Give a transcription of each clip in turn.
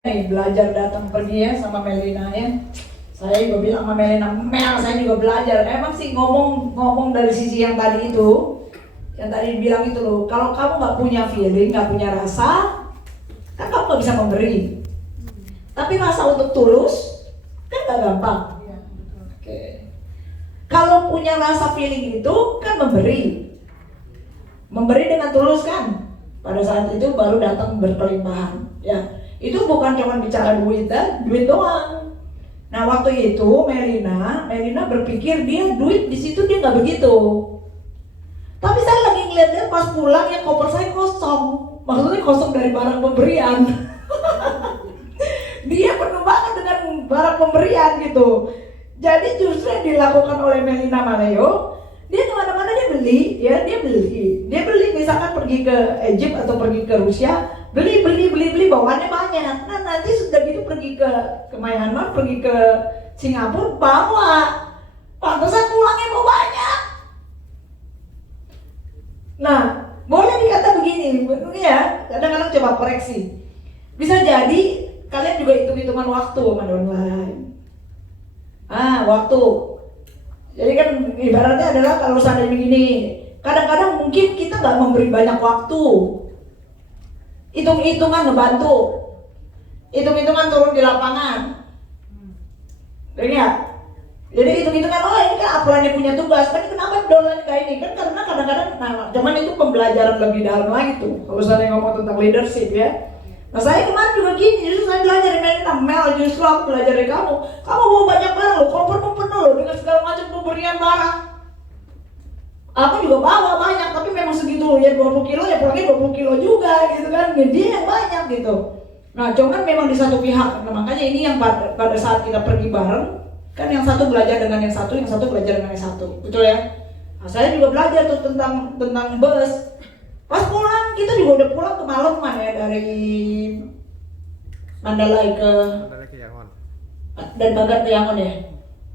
belajar datang pergi ya sama Melina ya. Saya juga bilang sama Melina, Mel saya juga belajar. Emang sih ngomong dari sisi yang tadi itu, yang tadi bilang itu loh. Kalau kamu nggak punya feeling, nggak punya rasa, kan kamu nggak bisa memberi. Tapi rasa untuk tulus kan nggak gampang. Oke. Kalau punya rasa feeling itu kan memberi dengan tulus kan. Pada saat itu baru datang berkelimpahan. Ya. Itu bukan cuma bicara duit doang. Nah waktu itu Melina berpikir dia duit di situ dia nggak begitu. Tapi saya lagi ngeliat pas pulang ya koper saya kosong. Maksudnya kosong dari barang pemberian. Dia penuh banget dengan barang pemberian gitu. Jadi justru yang dilakukan oleh Melina Maleo, dia kemana-mana dia beli misalkan pergi ke Egypt atau pergi ke Rusia, beli bawaannya banyak. Nah nanti sudah gitu pergi ke Myanmar, pergi ke Singapura bawa, pantesan pulangnya mau banyak. Nah boleh dikata begini ya, kadang-kadang coba koreksi. Bisa jadi kalian juga hitung-hitungan waktu sama online. Waktu. Jadi kan ibaratnya adalah kalau seandainya begini, kadang-kadang mungkin kita nggak memberi banyak waktu. Hitung-hitungan ngebantu, hitung-hitungan turun di lapangan, nggak? Jadi hitung-hitungan, oh ini kan upline punya tugas, kan kenapa dolan kayak ini? Kan karena kadang-kadang, cuman itu pembelajaran lebih dalam lagi tuh. Kalau saya ngomong tentang leadership ya. Nah saya kemarin juga gini, justru saya belajar dari Mel, justru aku belajar dari kamu. Kamu bawa banyak barang loh, kopermu penuh loh dengan segala macam pemberian barang. Aku juga bawa banyak, tapi memang segitu ya 20 kilo ya pulangnya 20 kilo juga gitu kan. Dia yang banyak gitu. Nah cuman memang di satu pihak, nah, makanya ini yang pada saat kita pergi bareng, kan yang satu belajar dengan yang satu belajar dengan yang satu, betul ya? Nah, saya juga belajar tuh tentang bus. Pas pulang, kita juga udah pulang ke Malaman ya, dari Mandalay ke Yangon. Dan Bagan ke Yangon ya?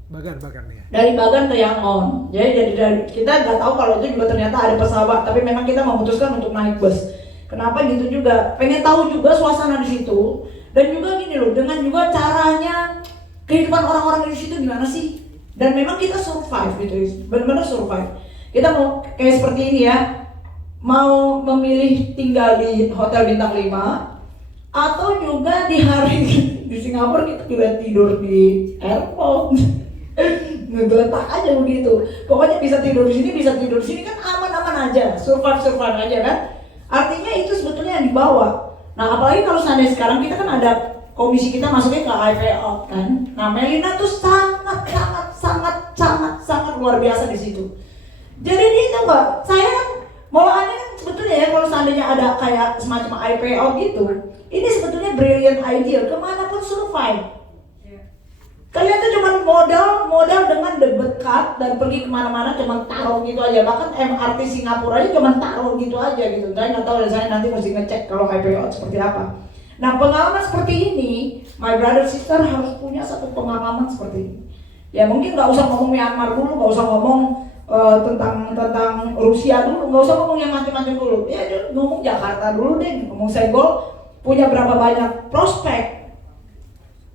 Bagan ya. Dari Bagan ke Yangon. Jadi dari kita nggak tahu kalau itu juga ternyata ada pesawat, tapi memang kita memutuskan untuk naik bus. Kenapa gitu juga? Pengen tahu juga suasana di situ. Dan juga gini loh, dengan juga caranya kehidupan orang-orang di situ gimana sih? Dan memang kita survive gitu, benar-benar survive. Kita mau kayak seperti ini ya. Mau memilih tinggal di hotel bintang 5 atau juga di hari di Singapura kita juga tidur di airport. Ngegeletak aja begitu. Pokoknya bisa tidur di sini, bisa tidur di sini kan aman-aman aja, survive aja kan. Artinya itu sebetulnya yang dibawa. Nah, apalagi kalau seandainya sekarang kita kan ada komisi kita masuknya ke IPO kan. Nah, Melina tuh sangat luar biasa di situ. Jadi dia tuh enggak, saya kan malahannya kan sebetulnya ya kalau seandainya ada kayak semacam IPO gitu, ini sebetulnya brilliant idea, kemanapun survive. Kalian tuh cuma modal dengan debit card dan pergi kemana-mana cuma taruh gitu aja. Bahkan MRT Singapura aja cuma taruh gitu aja gitu. Saya nggak tahu, saya nanti mesti ngecek kalau IPO seperti apa. Nah pengalaman seperti ini, my brother sister harus punya satu pengalaman seperti ini. Ya mungkin nggak usah ngomong Myanmar dulu, nggak usah ngomong tentang Rusia dulu, nggak usah ngomong yang macam-macam dulu. Ya ngomong Jakarta dulu deh, ngomong Senggol punya berapa banyak prospek,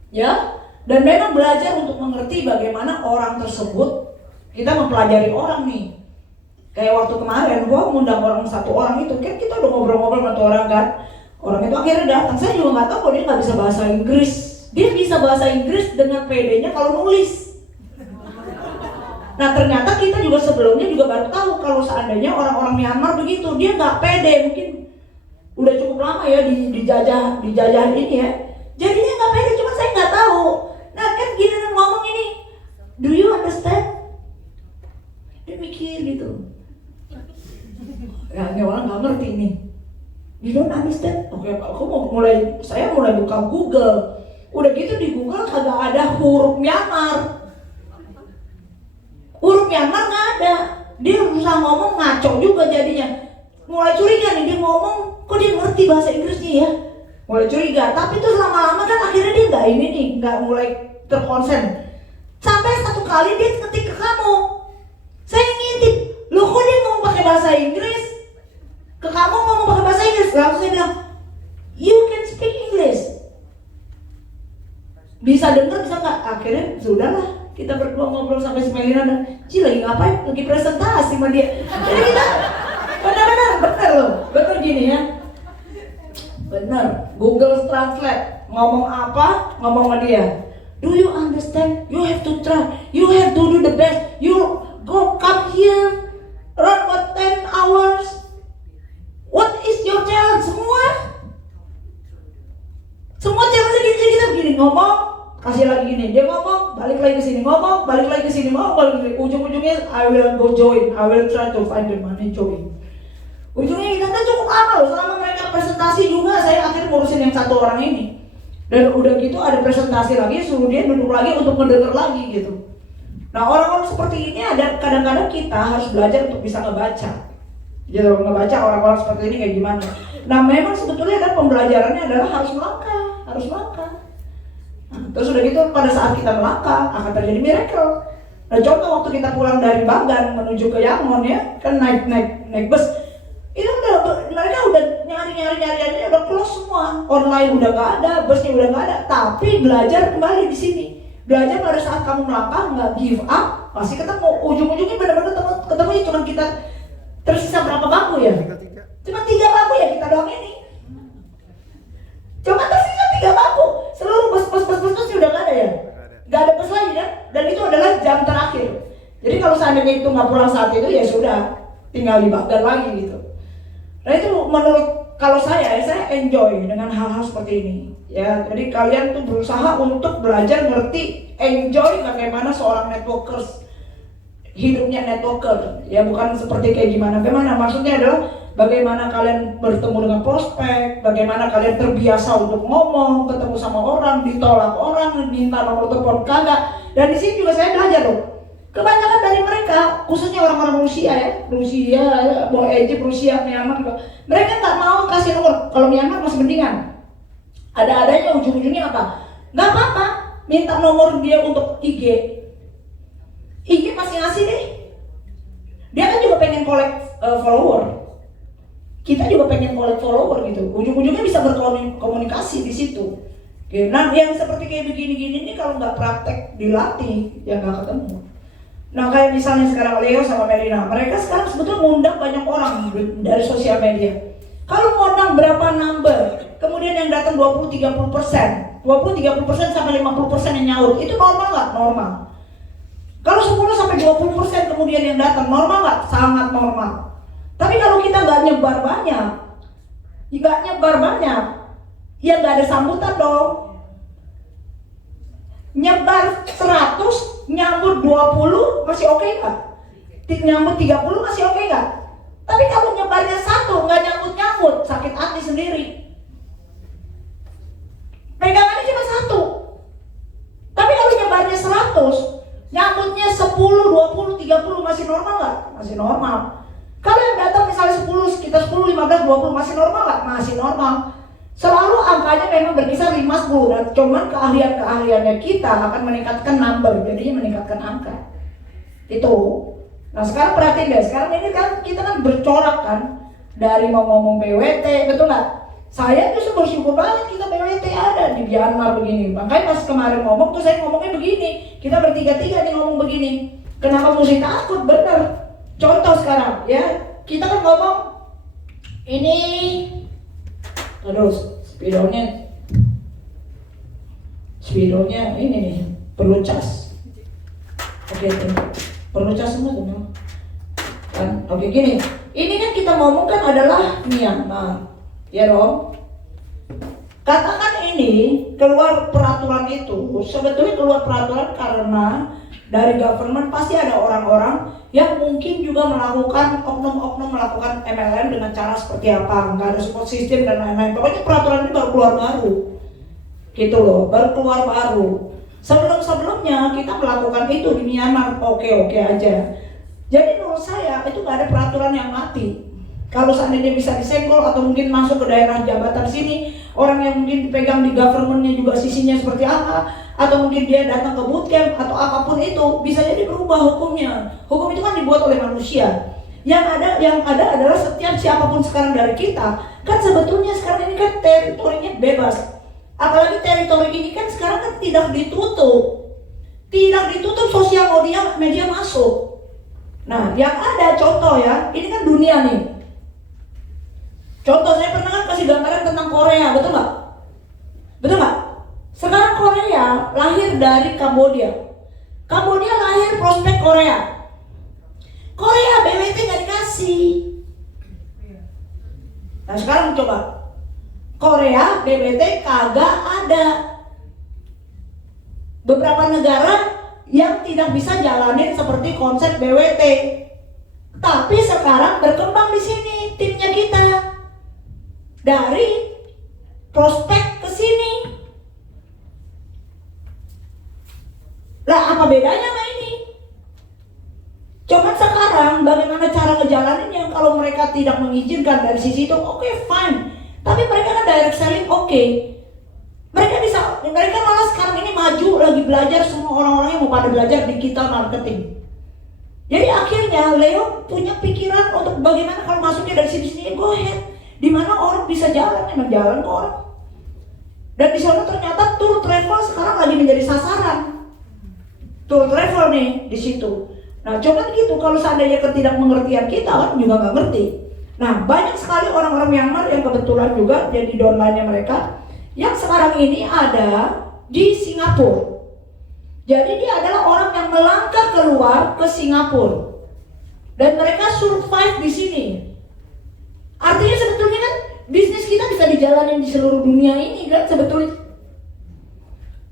ya. Dan memang belajar untuk mengerti bagaimana orang tersebut, kita mempelajari orang nih. Kayak waktu kemarin, gua ngundang satu orang itu, kan kita udah ngobrol-ngobrol sama tuh orang kan. Orang itu akhirnya datang, saya juga nggak tahu kalau dia nggak bisa bahasa Inggris. Dia bisa bahasa Inggris dengan PD-nya kalau nulis. Nah ternyata kita juga sebelumnya juga baru tahu kalau seandainya orang-orang Myanmar begitu, dia nggak pede, mungkin udah cukup lama ya dijajah ini ya. Jadinya nggak pede, cuma saya nggak tahu. Nah kan gini ngomong ini, do you understand? Dia mikir gitu. Ya ini orang nggak ngerti nih. You don't understand? Oke, aku saya mulai buka Google. Udah gitu di Google kagak ada huruf Myanmar. Huruf Myanmar nggak ada. Dia berusaha ngomong ngaco juga jadinya. Mulai curiga nih, dia ngomong kok dia ngerti bahasa Inggrisnya ya. Mulai curiga, tapi terus lama-lama kan akhirnya dia nggak mulai terkonsen. Sampai satu kali dia ketik ke kamu. Saya ngintip, loh kok dia ngomong pakai bahasa Inggris? Ke kamu ngomong pakai bahasa Inggris. Lalu saya bilang, you can speak English. bisa denger bisa nggak, akhirnya sudahlah kita berdua ngobrol sampai si Melina dan Ci lagi ngapain, lagi presentasi sama dia. Jadi kita benar loh, benar gini ya, benar. Google Translate ngomong apa, ngomong sama dia. Do you understand? You have to try. You have to do the best. You come here, run for 10 hours. What is your challenge? Semua challenge kita begini ngomong, kasih lagi gini, dia ngomong, balik lagi ke sini, ngomong, balik lagi ke sini, ngomong, balik lagi. Ujung-ujungnya I will go join, I will try to find the money join. Ujungnya kita cukup lama loh, selama mereka presentasi juga saya akhirnya ngurusin yang satu orang ini. Dan udah gitu ada presentasi lagi, suruh dia duduk lagi untuk mendengar lagi gitu. Nah orang-orang seperti ini ada kadang-kadang kita harus belajar untuk bisa ngebaca. Jadi ngebaca orang-orang seperti ini kayak gimana. Nah memang sebetulnya ada pembelajarannya adalah harus melangkah. Nah, terus udah gitu pada saat kita melangkah akan terjadi miracle. Nah contoh waktu kita pulang dari Bagan menuju ke Yangon ya, kan naik bus. Itu mereka udah nyari udah close semua, online udah nggak ada, busnya udah nggak ada, tapi belajar kembali di sini. Belajar pada saat kamu melangkah nggak give up, pasti ketemu. Ujung-ujungnya benar-benar ketemunya cuma kita tersisa berapa bangku ya? Cuma 3 bangku ya kita doang ini. Cuma tersisa 3 bangku, seluruh bus udah nggak ada ya? Nggak ada bus lagi kan? Dan itu adalah jam terakhir. Jadi kalau seandainya itu nggak pulang saat itu ya sudah, tinggal di Bagan lagi gitu. Nah itu menurut kalau saya enjoy dengan hal-hal seperti ini ya. Jadi kalian tuh berusaha untuk belajar ngerti, enjoy bagaimana seorang networkers, hidupnya networker ya, bukan seperti kayak gimana maksudnya adalah bagaimana kalian bertemu dengan prospek, bagaimana kalian terbiasa untuk ngomong, ketemu sama orang, ditolak orang, minta nomor telepon kagak. Dan di sini juga saya belajar loh. Kebanyakan dari mereka, khususnya orang-orang Rusia, Egypt, Rusia, Myanmar, mereka nggak mau kasih nomor. Kalau Myanmar masih mendingan, ada-adanya ujung-ujungnya apa? Nggak apa-apa, minta nomor dia untuk IG masih ngasih deh. Dia kan juga pengen collect follower, kita juga pengen collect follower gitu. Ujung-ujungnya bisa berkomunikasi di situ. Nah yang seperti kayak begini-gini ini kalau nggak praktek dilatih, ya nggak ketemu. Nah kayak misalnya sekarang Leo sama Melina, mereka sekarang sebetulnya ngundang banyak orang dari sosial media. Kalau ngundang berapa number, kemudian yang datang 20-30%, 20-30% sampai 50% yang nyaut, itu normal nggak? Normal. Kalau 10-20% kemudian yang datang, normal nggak? Sangat normal. Tapi kalau kita nggak nyebar banyak, ya nggak ada sambutan dong. Nyebar 100, nyambut 20 masih oke nggak? Nyambut 30 masih oke nggak? Tapi kalau nyebarnya 1 nggak nyambut, sakit hati sendiri. Pegangannya cuma 1. Tapi kalau nyebarnya 100, nyambutnya 10, 20, 30 masih normal nggak? Masih normal. Kalau yang datang misalnya 10, sekitar 10, 15, 20 masih normal nggak? Masih normal. Selalu angkanya memang berkisar 5-10 dan cuman keahliannya kita akan meningkatkan number, jadinya meningkatkan angka. Itu. Nah sekarang perhatiin deh, sekarang ini kan kita kan bercorak kan dari mau ngomong BWT, betul nggak? Saya tuh bersyukur banget kita BWT ada di Myanmar begini. Makanya pas kemarin ngomong tuh saya ngomongnya begini, kita bertiga-tiga nih ngomong begini. Kenapa mesti takut? Bener. Contoh sekarang ya, kita kan ngomong ini. Terus spidolnya ini nih perlu cas. Oke, perlu cas semua teman. Kan? Oke gini, ini kan kita ngomong kan adalah Myanmar, ya dong. Katakan ini keluar peraturan itu, sebetulnya keluar peraturan karena dari government pasti ada orang-orang yang mungkin juga melakukan oknum-oknum melakukan MLM dengan cara seperti apa, nggak ada support system dan lain-lain. Pokoknya peraturan ini baru keluar baru, gitu loh, baru keluar baru. Sebelum-sebelumnya kita melakukan itu di Myanmar, oke aja. Jadi menurut saya itu nggak ada peraturan yang mati. Kalau seandainya bisa disenggol atau mungkin masuk ke daerah jabatan sini, orang yang mungkin dipegang di governmentnya juga sisinya seperti apa, atau mungkin dia datang ke bootcamp atau apapun itu, bisa jadi berubah hukumnya. Hukum itu kan dibuat oleh manusia. Yang ada adalah setiap siapapun sekarang dari kita, kan sebetulnya sekarang ini kan teritorinya bebas. Apalagi teritori ini kan sekarang kan tidak ditutup. Tidak ditutup sosial media masuk. Nah, yang ada contoh ya, ini kan dunia nih. Contoh saya pernah kan kasih gambaran tentang Korea, betul nggak? Betul nggak? Sekarang Korea lahir dari Kambodia. Kambodia lahir prospek Korea. Korea BWT nggak dikasih. Nah sekarang coba, Korea BWT kagak ada. Beberapa negara yang tidak bisa jalanin seperti konsep BWT. Tapi sekarang berkembang di sini timnya kita. Dari prospek ke sini. Lah apa bedanya sama ini? Cuman sekarang bagaimana cara ngejalaninnya? Kalau mereka tidak mengizinkan dari sisi itu, oke, fine. Tapi mereka kan direct selling, oke. Mereka malah sekarang ini maju lagi belajar, semua orang-orang yang mau pada belajar digital marketing. Jadi akhirnya Leo punya pikiran untuk bagaimana kalau masuknya dari sini-sini, go ahead. Di mana orang bisa jalan, emang jalan ke orang. Dan di sana ternyata tour travel sekarang lagi menjadi sasaran. Tour travel nih di situ. Nah, cuman gitu kalau seandainya ketidakmengertian kita kan juga nggak ngerti. Nah, banyak sekali orang-orang Myanmar yang kebetulan juga jadi downline-nya mereka yang sekarang ini ada di Singapura. Jadi dia adalah orang yang melangkah keluar ke Singapura dan mereka survive di sini. Artinya sebetulnya kan bisnis kita bisa dijalanin di seluruh dunia ini kan sebetulnya.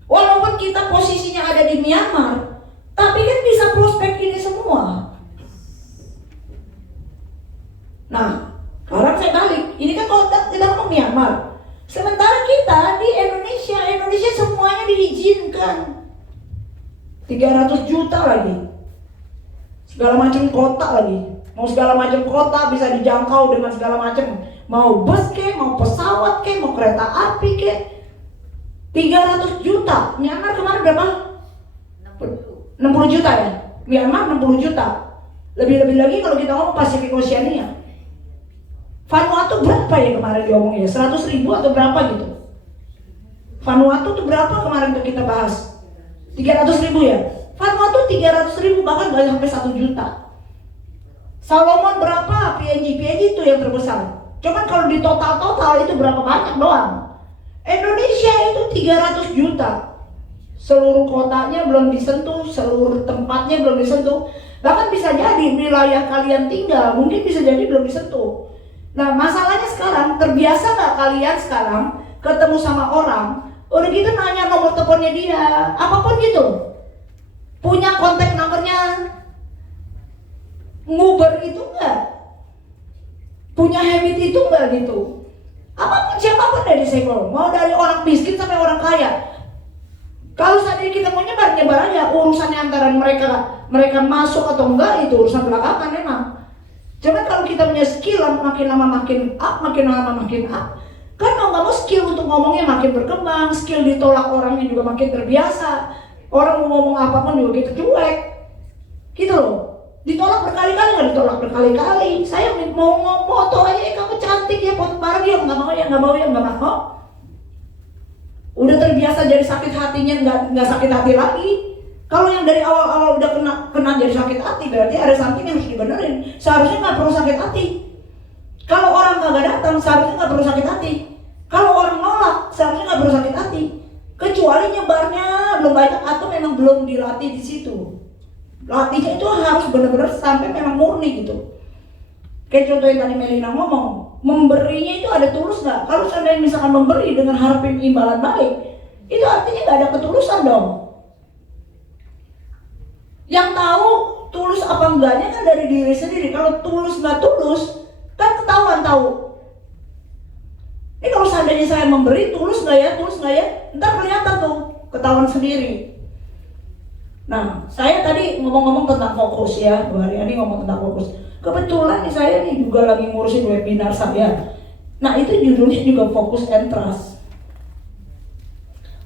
Walaupun kita posisinya ada di Myanmar, tapi kan bisa prospek ini semua. Nah, sekarang saya balik. Ini kan kalau kita ngomong Myanmar. Sementara kita di Indonesia semuanya diizinkan. 300 juta lagi. Segala macam kota lagi. Mau segala macam kota bisa dijangkau dengan segala macam. Mau bus ke, mau pesawat ke, mau kereta api ke. 300 juta. Myanmar kemarin berapa? 60 juta ya? Myanmar 60 juta. Lebih-lebih lagi kalau kita ngomong Pasifik Oceania. Vanuatu berapa ya kemarin diomongnya? 100 ribu atau berapa gitu? Vanuatu tuh berapa kemarin tuh kita bahas? 300 ribu ya? Vanuatu 300 ribu, bahkan gak sampai 1 juta. Solomon berapa? PNG itu yang terbesar. Cuman kalau di total itu berapa banyak doang. Indonesia itu 300 juta. Seluruh kotanya belum disentuh, seluruh tempatnya belum disentuh. Bahkan bisa jadi wilayah kalian tinggal mungkin bisa jadi belum disentuh. Nah masalahnya sekarang, terbiasa gak kalian sekarang ketemu sama orang, udah gitu nanya nomor teleponnya dia, apapun gitu, punya kontak nomornya, nguber itu enggak, punya habit itu enggak gitu. Apapun siapapun dari senggol, mau dari orang miskin sampai orang kaya. Kalau saat ini kita mau nyebar aja, urusannya antara mereka masuk atau enggak itu urusan belakangan memang. Cuman kalau kita punya skill makin lama makin up, kan mau nggak mau skill untuk ngomongnya makin berkembang, skill ditolak orangnya juga makin terbiasa. Orang mau ngomong apapun juga gitu cuek, gitu loh. Ditolak berkali-kali, nggak ditolak berkali-kali. Saya mau ngomong foto aja, kamu cantik ya, foto bareng ya, nggak mau. Udah terbiasa jadi sakit hatinya, nggak sakit hati lagi. Kalau yang dari awal-awal udah kena jadi sakit hati, berarti ada something yang harus dibenerin. Seharusnya nggak perlu sakit hati. Kalau orang kagak datang, seharusnya nggak perlu sakit hati. Kalau orang nolak, seharusnya nggak perlu sakit hati. Kecuali nyebarnya belum banyak atau memang belum dilatih di situ. Latihnya itu harus benar-benar sampai memang murni gitu. Kayak contoh yang tadi Melina ngomong, memberinya itu ada tulus nggak? Kalau seandainya misalkan memberi dengan harapin imbalan balik, itu artinya nggak ada ketulusan dong. Yang tahu tulus apa enggaknya kan dari diri sendiri. Kalau tulus nggak tulus, kan ketahuan tahu. Ini kalau seandainya saya memberi tulus nggak ya, ntar kelihatan tuh, ketahuan sendiri. Nah, saya tadi ngomong-ngomong tentang fokus ya, Bu Haryani ngomong tentang fokus. Kebetulan nih saya nih juga lagi ngurusin webinar saya. Nah itu judulnya juga fokus and trust.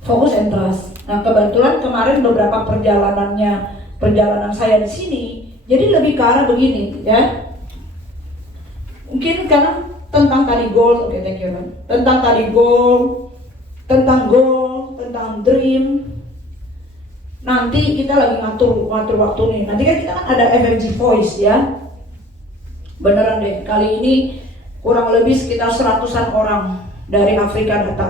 Fokus and trust. Nah kebetulan kemarin beberapa perjalanan saya di sini, jadi lebih ke arah begini ya. Mungkin karena tentang tadi goal, oke, thank you man. Tentang tadi goal, tentang tentang dream. Nanti kita lagi ngatur waktu nih. Nanti kan kita kan ada FFG Voice ya. Beneran deh, kali ini kurang lebih sekitar 100-an orang dari Afrika datang.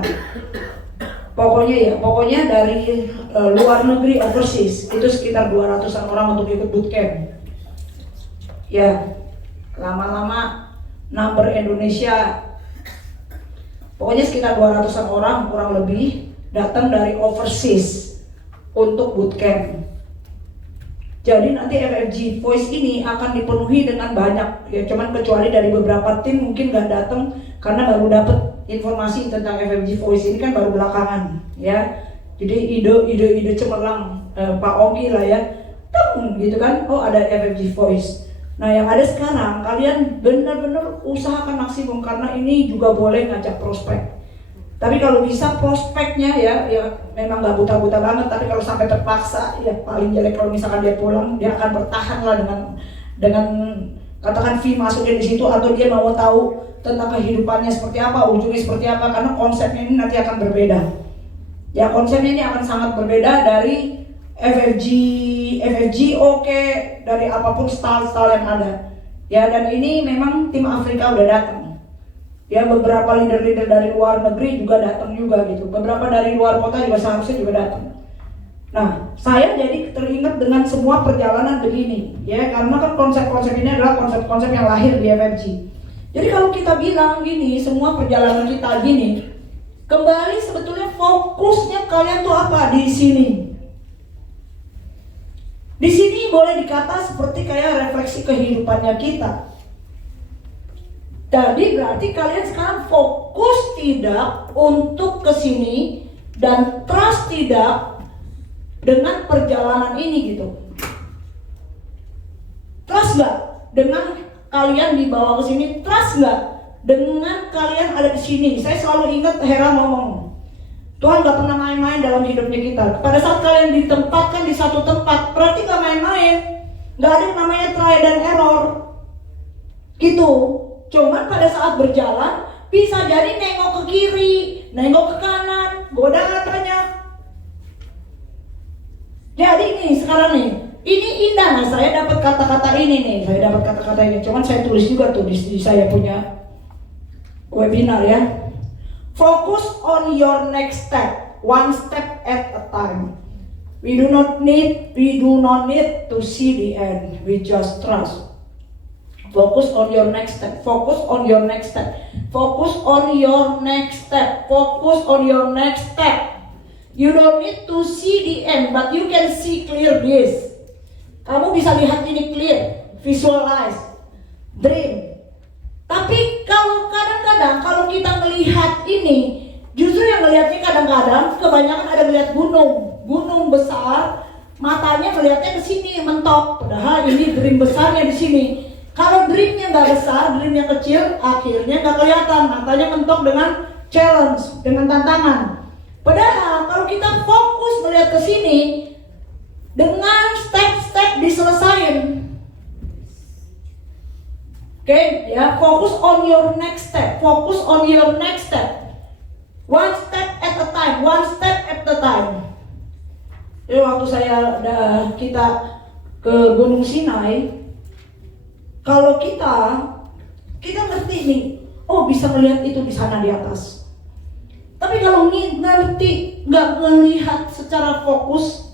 Pokoknya dari luar negeri, overseas, itu sekitar 200-an orang untuk ikut bootcamp. Ya, lama-lama number Indonesia, pokoknya sekitar 200-an orang kurang lebih datang dari overseas untuk bootcamp. Jadi nanti FFG Voice ini akan dipenuhi dengan banyak, ya cuman kecuali dari beberapa tim mungkin nggak datang karena baru dapat informasi tentang FFG Voice ini kan baru belakangan, ya. Jadi ide cemerlang Pak Ogi lah ya, gitu kan, oh ada FFG Voice. Nah yang ada sekarang kalian benar-benar usahakan maksimum karena ini juga boleh ngajak prospek. Tapi kalau bisa prospeknya ya memang nggak buta-buta banget. Tapi kalau sampai terpaksa, ya paling jelek kalau misalkan dia pulang, dia akan bertahan lah dengan katakan fee masuknya di situ, atau dia mau tahu tentang kehidupannya seperti apa, ujungnya seperti apa, karena konsepnya ini nanti akan berbeda. Ya konsepnya ini akan sangat berbeda dari FFG oke, dari apapun style yang ada. Ya dan ini memang tim Afrika udah datang. Ya beberapa leader-leader dari luar negeri juga datang juga gitu. Beberapa dari luar kota juga seharusnya juga datang. Nah, saya jadi teringat dengan semua perjalanan begini, ya karena kan konsep-konsep ini adalah konsep-konsep yang lahir di FFG. Jadi kalau kita bilang gini, semua perjalanan kita gini, kembali sebetulnya fokusnya kalian tuh apa di sini? Di sini boleh dikata seperti kayak refleksi kehidupannya kita. Jadi berarti kalian sekarang fokus tidak untuk kesini dan trust tidak dengan perjalanan ini gitu. Trust nggak dengan kalian dibawa ke sini? Trust nggak dengan kalian ada di sini? Saya selalu ingat Hera ngomong, Tuhan nggak pernah main-main dalam hidupnya kita. Pada saat kalian ditempatkan di satu tempat, berarti nggak main-main. Nggak ada yang namanya try dan error, gitu. Cuman pada saat berjalan bisa jadi nengok ke kiri, nengok ke kanan, godaan tanya. Jadi nih sekarang nih, ini indah. Nah saya dapat kata-kata ini. Cuman saya tulis juga tuh di saya punya webinar ya. Focus on your next step, one step at a time. We do not need to see the end. We just trust. Focus on your next step. Focus on your next step. Focus on your next step. Focus on your next step. You don't need to see the end, but you can see clear this. Kamu bisa lihat ini clear, visualize, dream. Tapi kalau kadang-kadang kalau kita melihat ini, justru yang melihatnya kadang-kadang kebanyakan ada melihat gunung besar, matanya melihatnya ke sini mentok. Padahal ini dream besarnya di sini. Kalau dreamnya nggak besar, dreamnya kecil, akhirnya nggak kelihatan, matanya mentok dengan challenge, dengan tantangan. Padahal kalau kita fokus melihat ke sini, dengan step-step diselesain. Oke, ya, fokus on your next step, fokus on your next step. One step at a time, one step at a time. Jadi waktu kita ke Gunung Sinai, kalau kita ngerti nih, oh bisa melihat itu di sana di atas. Tapi kalau ngerti, nggak melihat secara fokus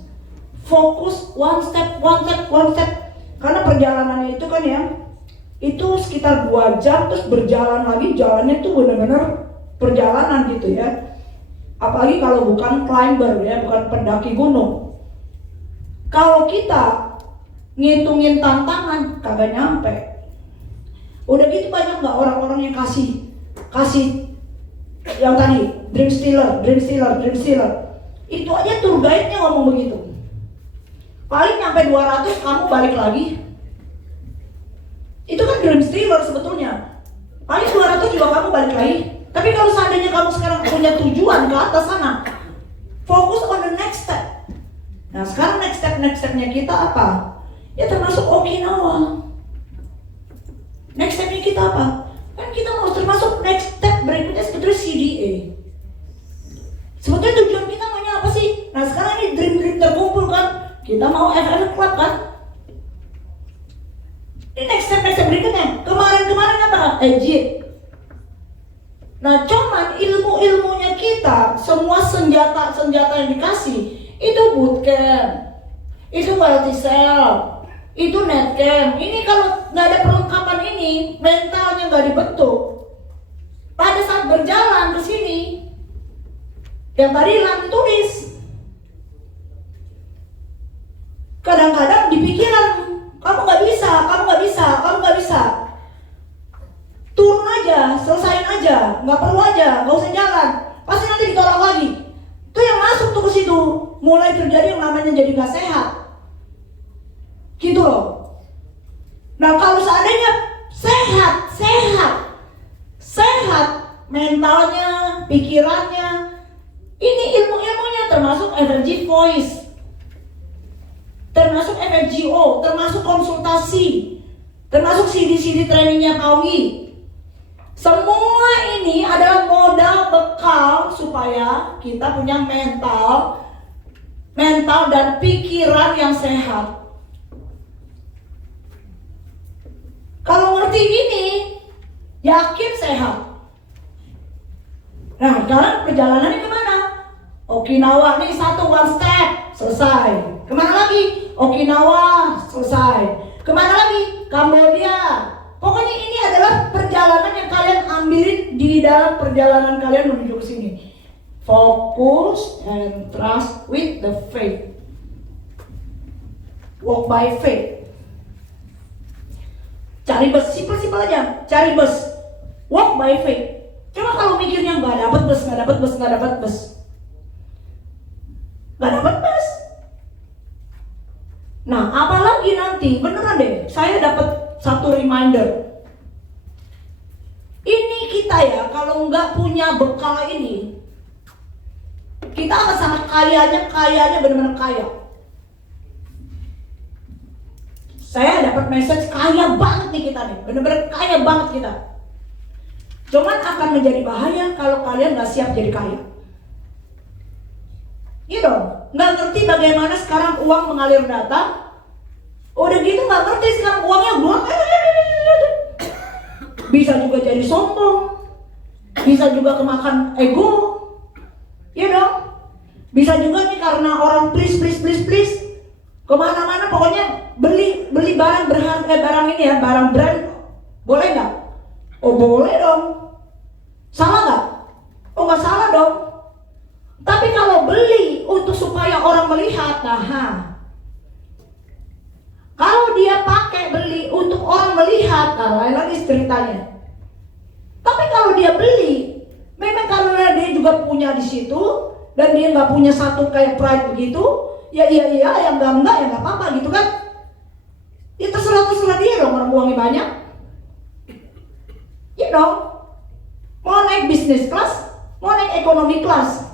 one step, karena perjalanannya itu kan ya, itu sekitar 2 jam terus berjalan lagi, jalannya itu benar-benar perjalanan gitu ya. Apalagi kalau bukan climber ya, bukan pendaki gunung. Kalau kita ngitungin tantangan kagak nyampe. Udah gitu banyak nggak orang-orang yang kasih yang tadi dream stealer. Itu aja tour guide-nya ngomong begitu. Paling nyampe 200 kamu balik lagi. Itu kan dream stealer sebetulnya. Paling 200 juga kamu balik lagi. Tapi kalau seandainya kamu sekarang punya tujuan ke atas sana, fokus on the next step. Nah sekarang next step-nya kita apa? Ya termasuk Okinawa. Next step-nya kita apa? Kan kita mau termasuk next step berikutnya sebetulnya CDA. Sebetulnya tujuan kita maunya apa Kita mau FF Club kan? Ini next step berikutnya. Kemarin apa? Egypt. Nah, cuman ilmunya kita, semua senjata yang dikasih, itu bootcamp, itu wealthy cell, itu netcamp. Ini kalau nggak ada perlengkapan ini, mentalnya nggak dibentuk. Pada saat berjalan ke sini, yang tadi Lan tulis, kadang-kadang di pikiran, kamu nggak bisa. Turun aja, selesain aja, nggak perlu aja, nggak usah jalan. Pasti nanti ditolak lagi. Itu yang masuk tuh ke situ, mulai terjadi yang namanya jadi nggak sehat, gitu loh. Nah kalau seandainya sehat mentalnya, pikirannya, ini ilmunya termasuk energy voice, termasuk FFGO, termasuk konsultasi, termasuk CD trainingnya Paugi. Semua ini adalah modal bekal supaya kita punya mental dan pikiran yang sehat. Kalau ngerti ini, yakin sehat. Nah, sekarang perjalanannya kemana? Okinawa nih one step, selesai. Kemana lagi? Okinawa, selesai. Kemana lagi? Kambodia. Pokoknya ini adalah perjalanan yang kalian ambilin di dalam perjalanan kalian menuju ke sini. Focus and trust with the faith. Walk by faith. Cari bus, simpel aja. Cari bus. Walk by faith. Coba kalau mikirnya nggak dapat bus. Nah, apalagi nanti beneran deh, saya dapat satu reminder. Ini kita ya, kalau nggak punya bekal ini, kita akan sangat kayanya benar-benar kaya. Saya dapat message kaya banget nih kita nih, benar-benar kaya banget kita. Cuman akan menjadi bahaya kalau kalian nggak siap jadi kaya. Gitu, nggak ngerti bagaimana sekarang uang mengalir data. Udah gitu nggak ngerti sekarang uangnya buang. Bisa juga jadi sombong, bisa juga kemakan ego, ya dong. Bisa juga nih karena orang please, kemana-mana pokoknya beli barang berharga, barang ini ya, barang brand, boleh nggak? Oh boleh dong. Salah nggak? Oh nggak salah dong. Tapi kalau beli untuk supaya orang melihat, kalau dia pakai beli untuk orang melihat, lain lagi ceritanya. Tapi kalau dia beli, memang karena dia juga punya di situ dan dia nggak punya satu kayak pride begitu, ya iya, yang enggak ya nggak apa-apa gitu kan? Ya terserah dia dong, orang uangnya banyak. Ya dong. Mau naik bisnis kelas, mau naik ekonomi kelas.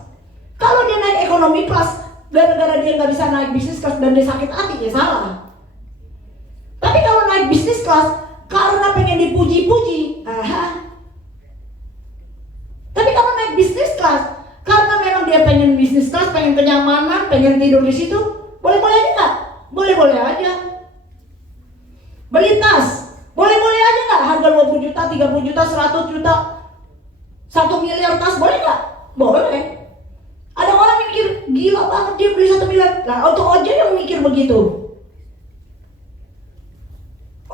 Kalau dia naik ekonomi kelas, gara-gara dia nggak bisa naik bisnis kelas dan dia sakit hati, ya salah. Tapi kalau naik bisnis kelas karena pengen dipuji-puji, Tapi kalau naik bisnis kelas karena memang dia pengen bisnis kelas, pengen kenyamanan, pengen tidur di situ, boleh-boleh aja nggak? Boleh-boleh aja. Beli tas, boleh-boleh aja nggak? Harga 20 juta, 30 juta, 100 juta, 1 miliar tas, boleh nggak? Boleh. Ada orang mikir gila banget dia beli 1 miliar. Nah, untuk ojek yang mikir begitu.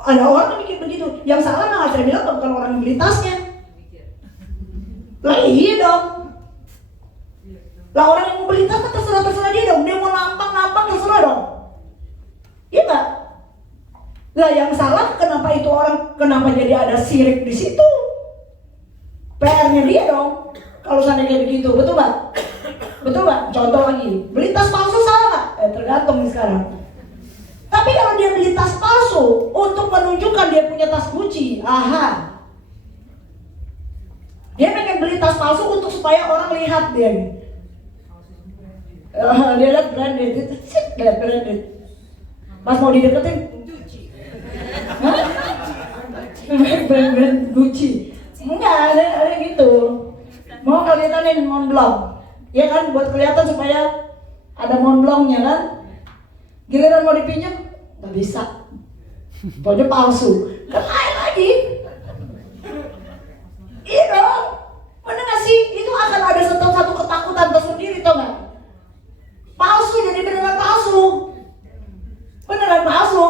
Ada orang yang mikir begitu. Yang salah malah saya bilang bukan orang yang beli tasnya. Lah iya dong. Lah orang yang mau beli tas terserah dia dong. Dia mau nampang terserah dong. Iya nggak? Lah yang salah kenapa jadi ada sirik di situ? PR-nya dia dong. Kalau seandainya begitu, betul nggak? Betul nggak? Contoh lagi, beli tas palsu salah nggak? Tergantung nih sekarang. Tapi kalau dia beli tas palsu untuk menunjukkan dia punya tas Gucci, dia pengen beli tas palsu untuk supaya orang lihat dia. Dia lihat branded, pas mau dideketin, brand Gucci, enggak ada gitu. Mau kelihatanin Montblanc, ya kan, buat kelihatan supaya ada Montblancnya kan. Giliran mau dipinjam, nggak bisa. Pokoknya palsu. Kan lain lagi. Iya dong. Bener nggak sih? Itu akan ada satu ketakutan tersendiri, tau nggak? Palsu, jadi beneran palsu. Beneran palsu.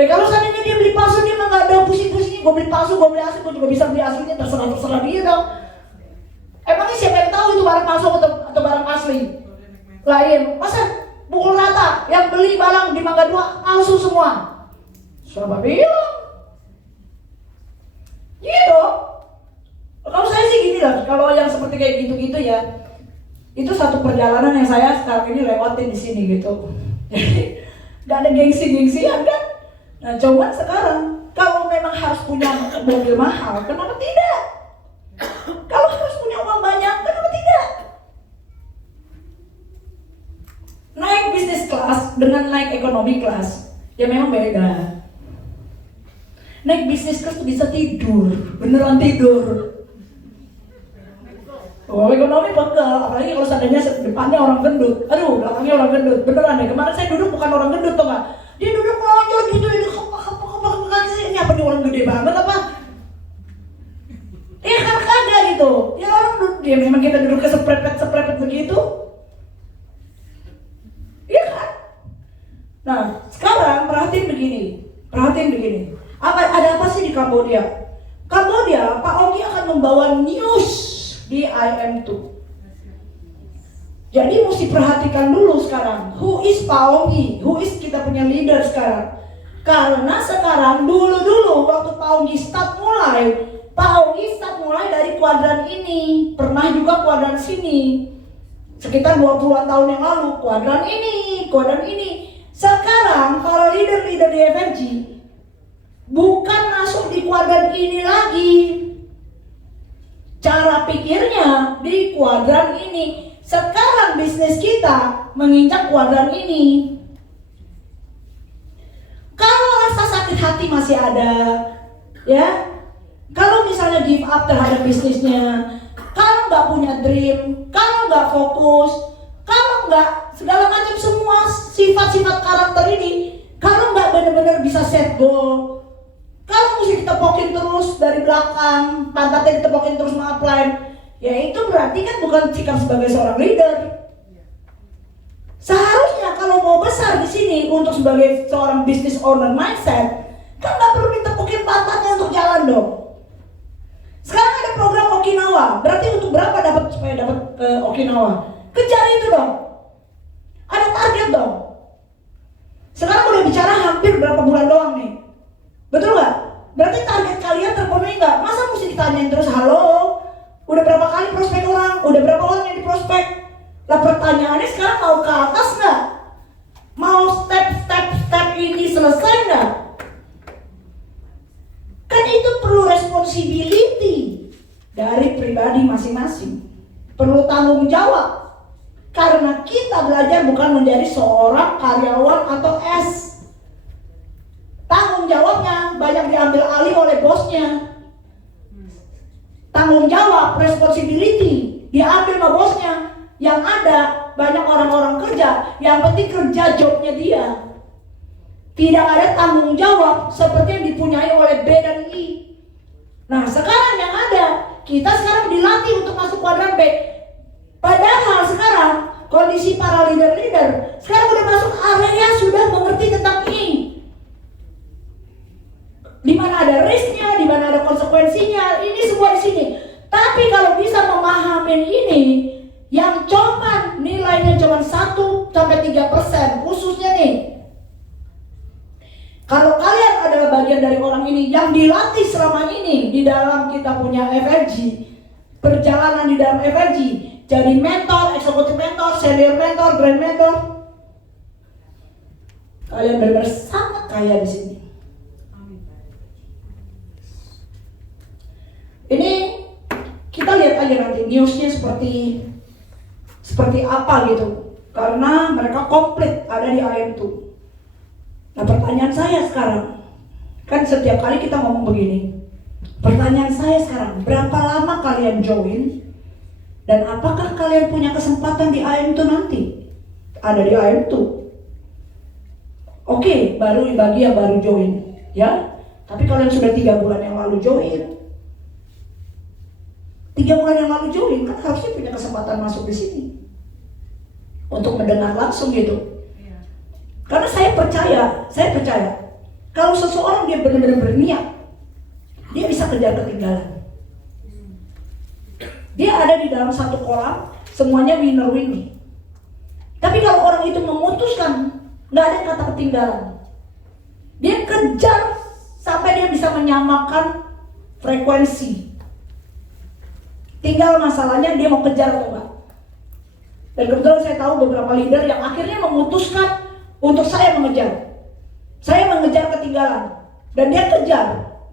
Kalau seandainya dia beli palsu, dia mah nggak ada pusing-pusingnya. Gue beli palsu, gue beli asli, gue juga bisa beli aslinya. Terserah dia dong. Emangnya siapa yang tahu itu barang palsu atau barang asli? Lain. Masa pukul rata yang beli barang di Mangga 2 palsu semua? Siapa bilang? Gitu. Kalau saya sih gini lah, kalau yang seperti kayak gitu-gitu ya, itu satu perjalanan yang saya sekarang ini lewatin di sini gitu. Jadi nggak ada gengsi-gengsian kan? Nah cuman sekarang kalau memang harus punya mobil mahal, kenapa tidak? Kalau harus punya uang banyak, kenapa tidak? Naik bisnis kelas dengan naik ekonomi kelas, ya memang beda. Naik bisnis kelas tuh bisa tidur, beneran tidur. Oh, ekonomi pegel, apalagi kalau seandainya depannya orang gendut. Aduh, belakangnya orang gendut, beneran deh. Kemarin saya duduk bukan orang gendut tuh nggak? Dia duduk melonjol gitu, ini ini apa nih orang gede banget apa? Iya kan kagak gitu. Ya orang duduk, dia memang kita duduk ke seprepet begitu. Iya kan? Nah, sekarang perhatiin begini. Ada apa sih di Kambodia? Kambodia, Pak Ogi akan membawa news di IM2. Jadi mesti perhatikan dulu sekarang, who is Pak Ogi? Who is kita punya leader sekarang? Karena sekarang dulu waktu Pak Ogi start mulai dari kuadran ini, pernah juga kuadran sini. Sekitar 20-an tahun yang lalu, kuadran ini. Sekarang kalau leader-leader di FFG bukan masuk di kuadran ini lagi. Cara pikirnya di kuadran ini. Sekarang bisnis kita menginjak kuadran ini. Kalau rasa sakit hati masih ada, ya. Kalau misalnya give up terhadap bisnisnya, kalau nggak punya dream, kalau nggak fokus, kalau nggak segala macam semua sifat-sifat karakter ini, kalau nggak benar-benar bisa set goal, kalau mesti ditepokin terus dari belakang, pantatnya ditepokin terus sama upline, ya itu berarti kan bukan sikap sebagai seorang leader. Seharusnya kalau mau besar di sini untuk sebagai seorang business owner mindset, kan nggak perlu ditepokin pantatnya untuk jalan dong. Sekarang ada program Okinawa, berarti untuk berapa supaya dapat ke Okinawa? Kejar itu dong. Ada target dong. Sekarang udah bicara hampir berapa bulan doang nih. Betul nggak? Berarti target kalian terpenuhi nggak? Masa mesti ditanyain terus, halo? Udah berapa kali prospek orang? Udah berapa orang yang diprospek? Lah pertanyaannya sekarang mau ke atas nggak? Mau step ini selesai nggak? Kan itu perlu responsibility dari pribadi masing-masing. Perlu tanggung jawab. Karena kita belajar bukan menjadi seorang karyawan atau S. Tanggung jawabnya banyak diambil alih oleh bosnya. Tanggung jawab, responsibility diambil sama bosnya. Yang ada banyak orang-orang kerja, yang penting kerja jobnya dia. Tidak ada tanggung jawab seperti yang dipunyai oleh B dan I. Nah sekarang yang ada, kita sekarang dilatih untuk masuk kuadran B. Padahal sekarang kondisi para leader-leader sekarang udah masuk area sudah mengerti tentang I. Di mana ada risknya, di mana ada konsekuensinya, ini semua di sini. Tapi kalau bisa memahami ini, yang cuman nilainya cuma 1-3%, khususnya nih. Kalau kalian adalah bagian dari orang ini yang dilatih selama ini di dalam kita punya FFG, perjalanan di dalam FFG, jadi mentor, eksekutif mentor, senior mentor, grand mentor, kalian benar-benar sangat kaya di sini. Ini kita lihat aja nanti newsnya seperti apa gitu, karena mereka komplit ada di IM2. Nah pertanyaan saya sekarang, kan setiap kali kita ngomong begini, pertanyaan saya sekarang, berapa lama kalian join? Dan apakah kalian punya kesempatan di IM2 nanti? Ada di IM2. Oke, baru bagi yang baru join, ya. Tapi kalau yang sudah 3 bulan yang lalu join, 3 bulan yang lalu join kan harusnya punya kesempatan masuk di sini untuk mendengar langsung gitu. Karena saya percaya kalau seseorang dia benar-benar berniat, dia bisa kejar ketinggalan. Dia ada di dalam satu kolam, semuanya winner. Tapi kalau orang itu memutuskan, nggak ada kata ketinggalan. Dia kejar sampai dia bisa menyamakan frekuensi. Tinggal masalahnya dia mau kejar atau enggak. Dan kebetulan saya tahu beberapa leader yang akhirnya memutuskan untuk saya mengejar. Saya mengejar ketinggalan. Dan dia kejar,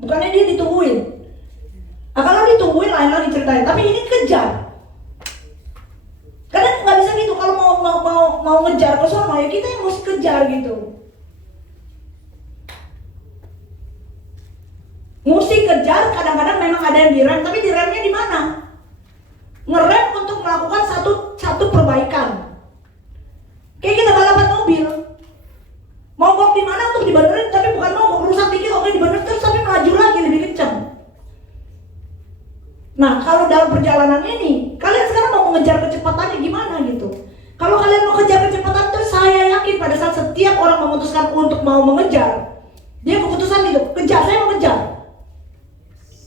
bukannya dia ditungguin. Nah, kalau ditungguin lain lagi ceritain, tapi ini kejar. Karena nggak bisa gitu, kalau mau ngejar ke sana ya kita yang mesti kejar gitu. Mesti kejar, kadang-kadang memang ada yang direm, tapi diremnya di mana? Ngerem untuk melakukan satu perbaikan. Kayak kita balapan mobil, mogok di mana untuk dibenerin, tapi bukan mogok, rusak dikit oke dibenerin terus tapi melaju lagi lebih kencang. Nah, kalau dalam perjalanan ini, kalian sekarang mau mengejar kecepatannya gimana gitu? Kalau kalian mau kejar kecepatan itu, saya yakin pada saat setiap orang memutuskan untuk mau mengejar, dia keputusan itu, kejar, saya mau kejar.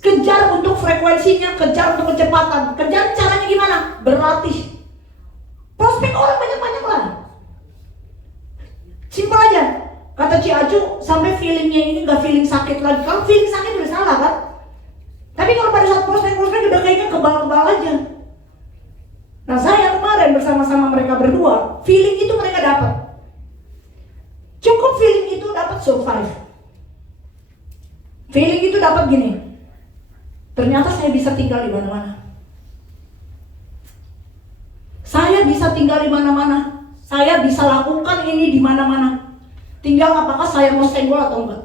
Kejar untuk frekuensinya, kejar untuk kecepatan. Kejar caranya gimana? Berlatih. Prospek orang banyak-banyak lah. Simpel aja. Kata Ci Acu, sampai feelingnya ini gak feeling sakit lagi. Kalau feeling sakit udah salah kan? Tapi kalau pada saat prospek udah kayaknya kebal-kebal aja. Nah, saya kemarin bersama-sama mereka berdua, feeling itu mereka dapat. Cukup feeling itu dapat survive. Feeling itu dapat gini. Ternyata saya bisa tinggal di mana-mana. Saya bisa tinggal di mana-mana. Saya bisa lakukan ini di mana-mana. Tinggal apakah saya mau senggol atau enggak.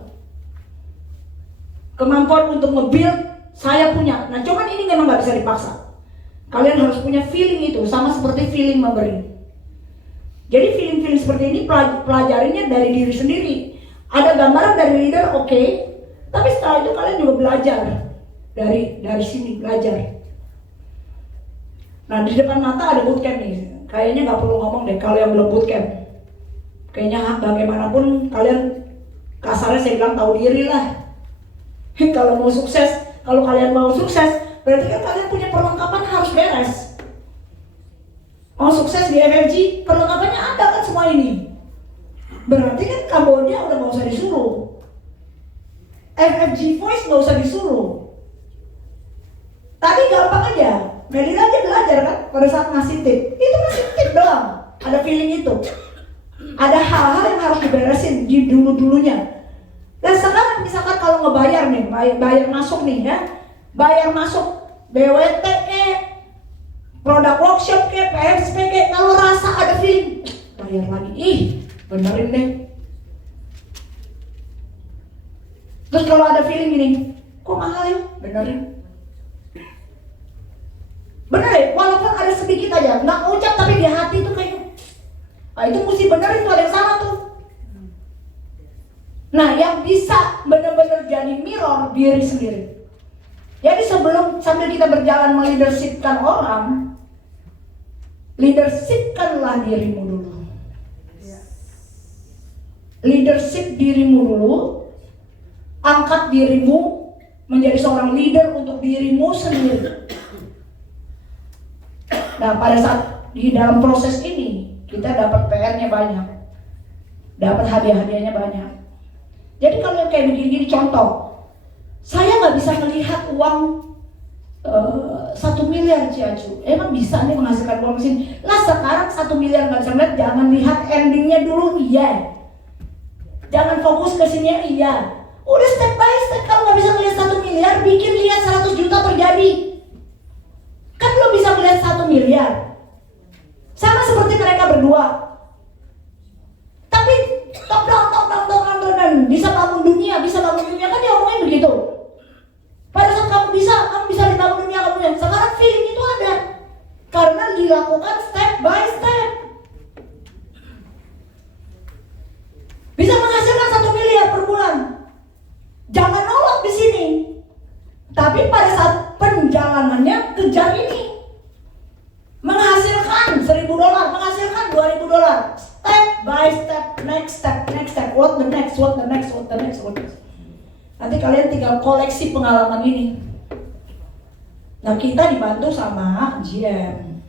Kemampuan untuk nge-build saya punya. Nah, cuman ini memang gak bisa dipaksa. Kalian harus punya feeling itu, sama seperti feeling memberi. Jadi feeling-feeling seperti ini pelajarinya dari diri sendiri. Ada gambaran dari leader, oke. Tapi setelah itu kalian juga belajar. Dari sini belajar. Nah, di depan mata ada bootcamp nih. Kayaknya gak perlu ngomong deh kalau yang belum bootcamp. Kayaknya bagaimanapun kalian kasarnya saya bilang tahu diri lah. Kalau mau sukses, kalau kalian mau sukses, berarti kan kalian punya perlengkapan harus beres. Mau sukses di FFG, perlengkapannya ada kan semua ini. Berarti kan Kambodia udah gak usah disuruh. FFG Voice gak usah disuruh. Tadi gampang aja, Melina aja belajar kan pada saat ngasih tip. Itu ngasih tip doang, ada feeling itu. Ada hal-hal yang harus diberesin di dulu-dulunya. Dan sekarang misalkan kalau ngebayar nih, bayar masuk nih ya, bayar masuk BWT ke, produk workshop ke, PSP ke, kalau rasa ada feeling, bayar lagi, benerin deh. Terus kalau ada feeling gini, kok mahal ya, benerin. Bener ya, walaupun ada sedikit aja, nggak ucap tapi di hati tuh kayak, itu mesti benerin tuh, ada yang salah tuh. Nah, yang bisa benar-benar jadi mirror diri sendiri. Jadi sambil kita berjalan meleadershipkan orang, leadershipkanlah dirimu dulu. Leadership dirimu dulu, angkat dirimu menjadi seorang leader untuk dirimu sendiri. Nah, pada saat di dalam proses ini kita dapat PR-nya banyak, dapat hadiah-hadiahnya banyak. Jadi kalau yang kayak begini contoh, saya nggak bisa melihat uang 1 miliar Ciacu. Emang bisa nih menghasilkan uang mesin? Lah sekarang 1 miliar nggak bisa lihat, jangan lihat endingnya dulu, iya. Jangan fokus ke sini, iya. Udah step by step, kalau nggak bisa melihat 1 miliar, bikin lihat 100 juta terjadi. Kan belum bisa melihat 1 miliar. Sama seperti mereka berdua. Tapi top down, bisa bangun dunia kan dia omongin begitu. Pada saat kamu bisa dibangun dunia kamu yang sekarang feeling itu ada. Karena dilakukan step by step. Bisa menghasilkan $50. Step by step, next step, next step. What the next, what the next, what the next, what the next. Nanti kalian tinggal koleksi pengalaman ini. Nah, kita dibantu sama GM.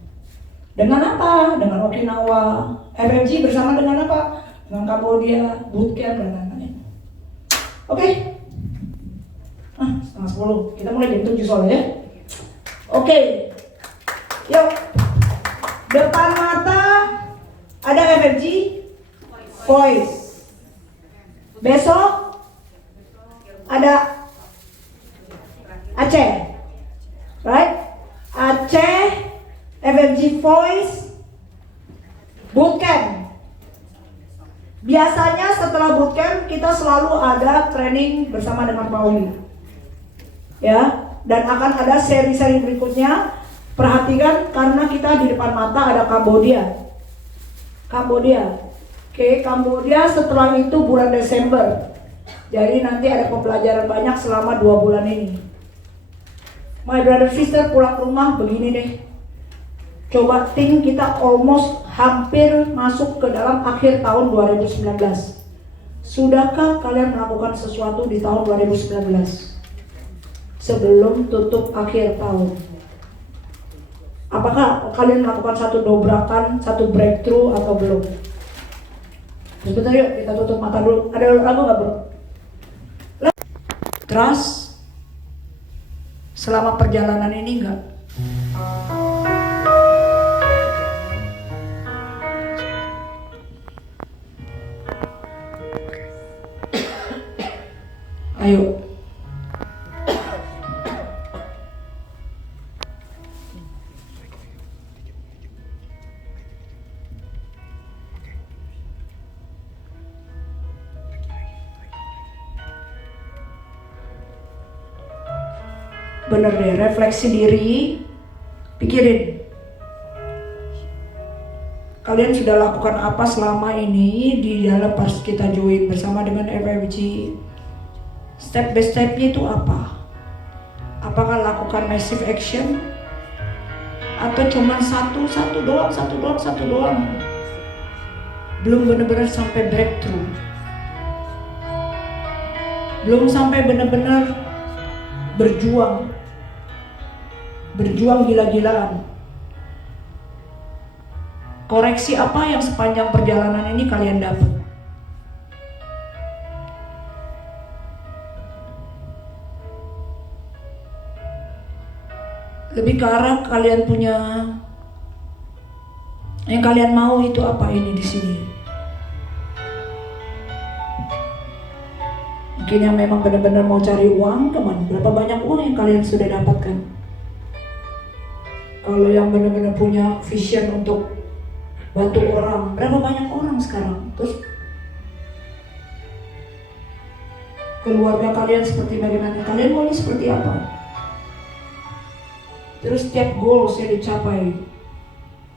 Dengan apa? Dengan Okinawa. FMG bersama dengan apa? Dengan Kambodia, Bootcamp, dan lain-lain. Oke? Setengah 10. Kita mulai jam 7 soalnya ya. Oke. Yuk. Depan mata ada FMG Voice. Besok ada Aceh. Right? Aceh, FMG Voice, Bootcamp. Biasanya setelah Bootcamp kita selalu ada training bersama dengan Pak Oli. Ya, dan akan ada seri-seri berikutnya. Perhatikan karena kita di depan mata ada Kambodia. Oke, Kambodia setelah itu bulan Desember. Jadi nanti ada pembelajaran banyak selama 2 bulan ini. My brother sister pulang ke rumah begini deh. Coba think kita almost hampir masuk ke dalam akhir tahun 2019. Sudahkah kalian melakukan sesuatu di tahun 2019? Sebelum tutup akhir tahun. Apakah kalian melakukan satu dobrakan, satu breakthrough atau belum? Sebentar yuk kita tutup mata dulu. Ada lagu gak bro? Trust. Selama perjalanan ini enggak. Ayo. Bener deh, refleksi diri, pikirin. Kalian sudah lakukan apa selama ini di dalam pas kita join bersama dengan FMG? Step by stepnya itu apa? Apakah lakukan massive action? Atau cuma satu doang? Belum benar-benar sampai breakthrough. Belum sampai benar-benar berjuang gila-gilaan. Koreksi apa yang sepanjang perjalanan ini kalian dapat? Lebih ke arah kalian punya yang kalian mau itu apa ini di sini? Mungkin yang memang benar-benar mau cari uang, teman. Berapa banyak uang yang kalian sudah dapatkan? Kalau yang benar-benar punya vision untuk bantu orang, berapa banyak orang sekarang? Terus keluarga kalian seperti bagaimana? Kalian maunya seperti apa? Terus setiap goals yang dicapai,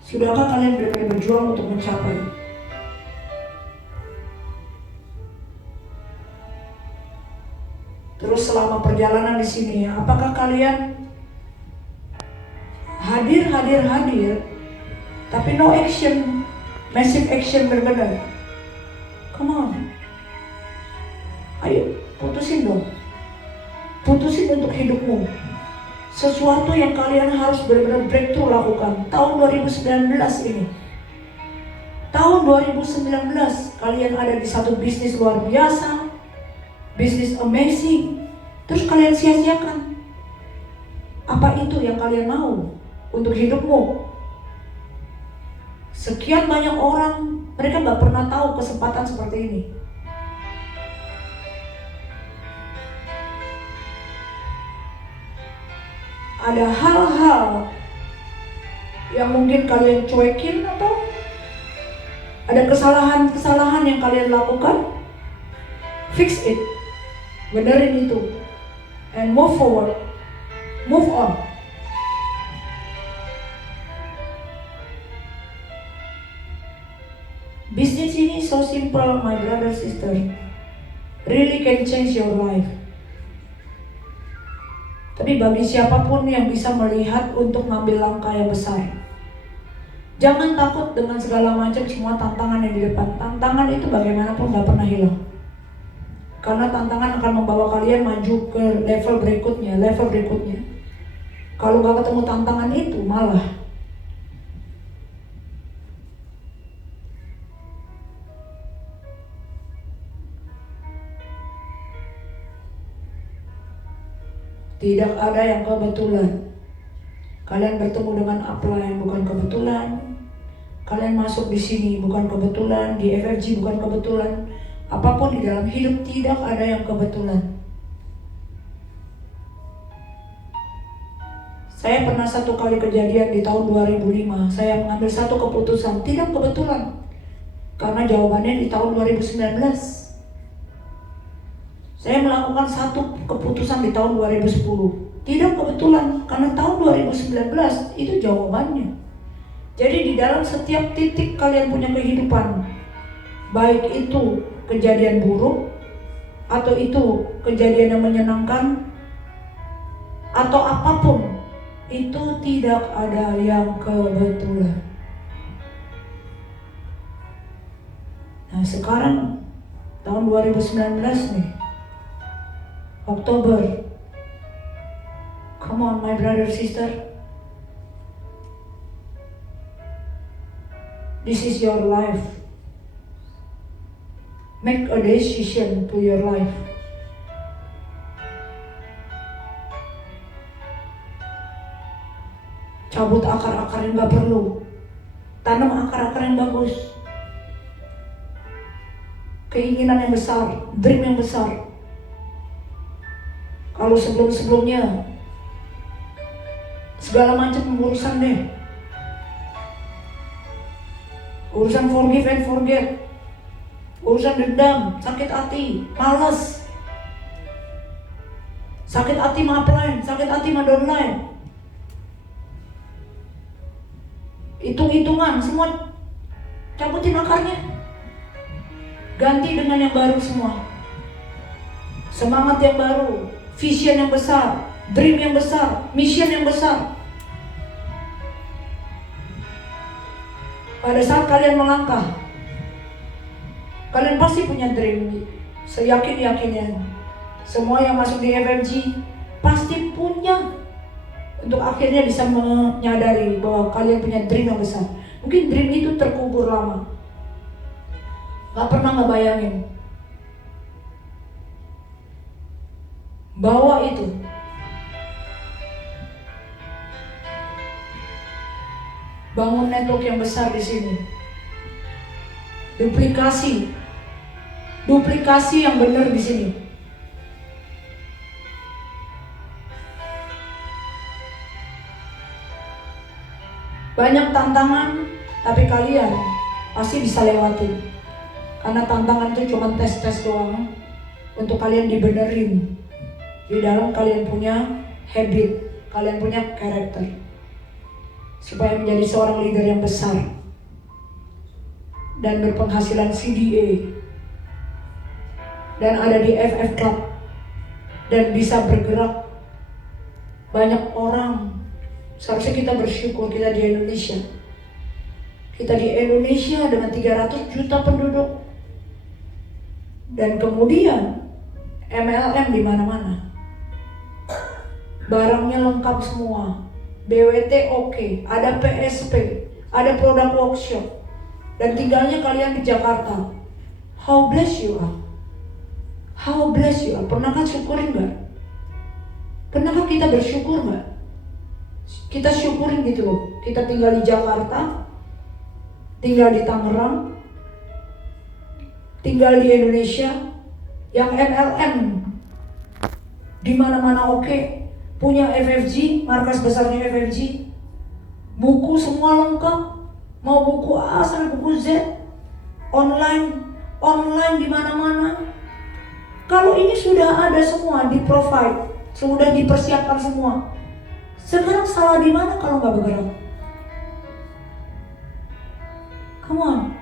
sudahkah kalian benar-benar berjuang untuk mencapai? Terus selama perjalanan di sini, apakah kalian hadir, tapi no action, massive action benar-benar? Come on, ayo putusin dong, putusin untuk hidupmu. Sesuatu yang kalian harus benar-benar breakthrough lakukan tahun 2019 ini. Tahun 2019 kalian ada di satu bisnis luar biasa, bisnis amazing, terus kalian sia-siakan. Apa itu yang kalian mau untuk hidupmu? Sekian banyak orang, mereka gak pernah tahu kesempatan seperti ini. Ada hal-hal yang mungkin kalian cuekin atau ada kesalahan-kesalahan yang kalian lakukan. Fix it, benerin itu, and move forward, move on. Business ini so simple, my brother sister, really can change your life. Tapi bagi siapapun yang bisa melihat untuk ngambil langkah yang besar, Jangan takut dengan segala macam semua tantangan yang di depan. Tantangan itu bagaimanapun gak pernah hilang. Karena tantangan akan membawa kalian maju ke level berikutnya. Kalau gak ketemu tantangan itu malah tidak ada yang kebetulan. Kalian bertemu dengan upline bukan kebetulan. Kalian masuk di sini bukan kebetulan, di FFG bukan kebetulan. Apapun di dalam hidup tidak ada yang kebetulan. Saya pernah satu kali kejadian di tahun 2005. Saya mengambil satu keputusan, tidak kebetulan. Karena jawabannya di tahun 2019. Saya melakukan satu keputusan di tahun 2010. Tidak kebetulan, karena tahun 2019 itu jawabannya. Jadi di dalam setiap titik kalian punya kehidupan, baik itu kejadian buruk, atau itu kejadian yang menyenangkan, atau apapun, itu tidak ada yang kebetulan. Nah sekarang tahun 2019 nih, Oktober. Come on my brother sister. This is your life. Make a decision to your life. Cabut akar-akar yang gak perlu. Tanam akar-akar yang bagus. Keinginan yang besar, dream yang besar. Kalau sebelum-sebelumnya segala macam urusan deh, urusan forgive and forget, urusan dendam, sakit hati, malas, sakit hati sama upline, sakit hati sama downline, hitung-hitungan, semua cabutin akarnya, ganti dengan yang baru semua, semangat yang baru, vision yang besar, dream yang besar, mission yang besar. Pada saat kalian melangkah, kalian pasti punya dream. Seyakin-yakinnya, semua yang masuk di FFG pasti punya, untuk akhirnya bisa menyadari bahwa kalian punya dream yang besar. Mungkin dream itu terkubur lama, gak pernah ngebayangin bawa itu. Bangun network yang besar di sini. Duplikasi yang benar di sini. Banyak tantangan, tapi kalian pasti bisa lewatin. Karena tantangan itu cuma tes-tes doang untuk kalian dibenerin. Di dalam kalian punya habit, kalian punya karakter, supaya menjadi seorang leader yang besar dan berpenghasilan CDA dan ada di FF Club dan bisa bergerak. Banyak orang, seharusnya kita bersyukur kita di Indonesia. Kita di Indonesia dengan 300 juta penduduk, dan kemudian MLM di mana-mana. Barangnya lengkap semua, BWT oke, ada PSP, ada produk workshop, dan tinggalnya kalian di Jakarta. How blessed you are. How blessed you are. Pernahkah syukurin gak? Pernahkah kita bersyukur gak? Kita syukurin gitu loh. Kita tinggal di Jakarta, tinggal di Tangerang, tinggal di Indonesia, yang MLM di mana-mana oke. Punya FFG, markas besarnya FFG, buku semua lengkap, mau buku A sampai buku Z, online di mana-mana. Kalau ini sudah ada semua di provide, sudah dipersiapkan semua. Sekarang salah di mana kalau nggak bergerak? Come on,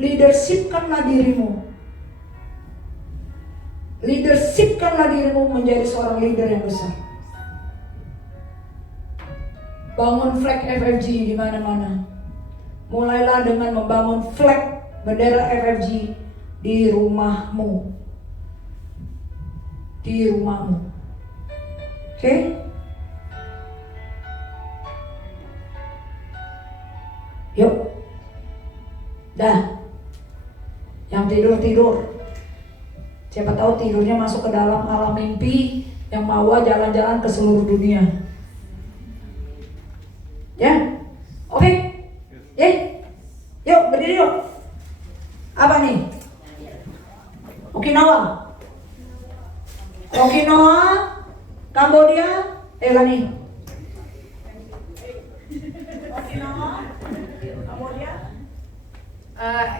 leadershipkanlah dirimu. Leadershipkanlah dirimu menjadi seorang leader yang besar. Bangun flag FFG di mana-mana. mulailah dengan membangun flag bendera FFG di rumahmu. Di rumahmu. Oke? Yuk. Dah. Yang tidur-tidur. Siapa tahu tidurnya masuk ke dalam alam mimpi yang mau jalan-jalan ke seluruh dunia. Ya? Oke? Ya? Yuk, berdiri yuk. Apa nih? Okinawa. Okinawa, Kambodia, nih. Okinawa, Kambodia.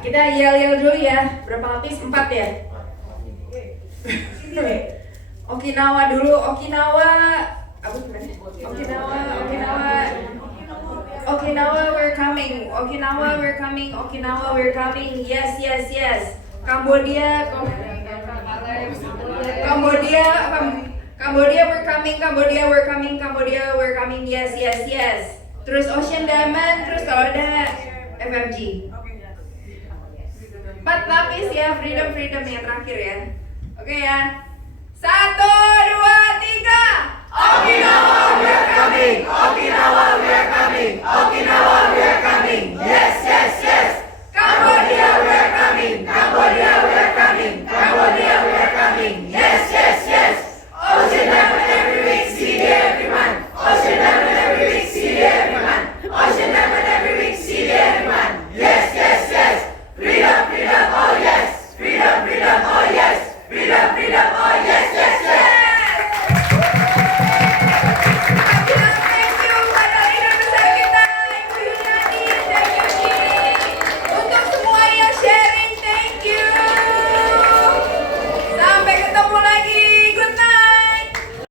Kita yel-yel dulu ya. Berapa lapis? 4 ya? Okinawa dulu. Okinawa. Apa gimana? Okinawa, we're coming. Okinawa, we're coming. Okinawa, we're coming. Yes. Cambodia, we're coming. Cambodia, we're coming. Yes. Terus Ocean Diamond, terus kalau ada FFG. 4 lapis ya, freedom yang terakhir ya. Oke ya. 1, 2, 3. Okinawa, we are coming. Okinawa, we are coming. Okinawa, we are coming. Yes.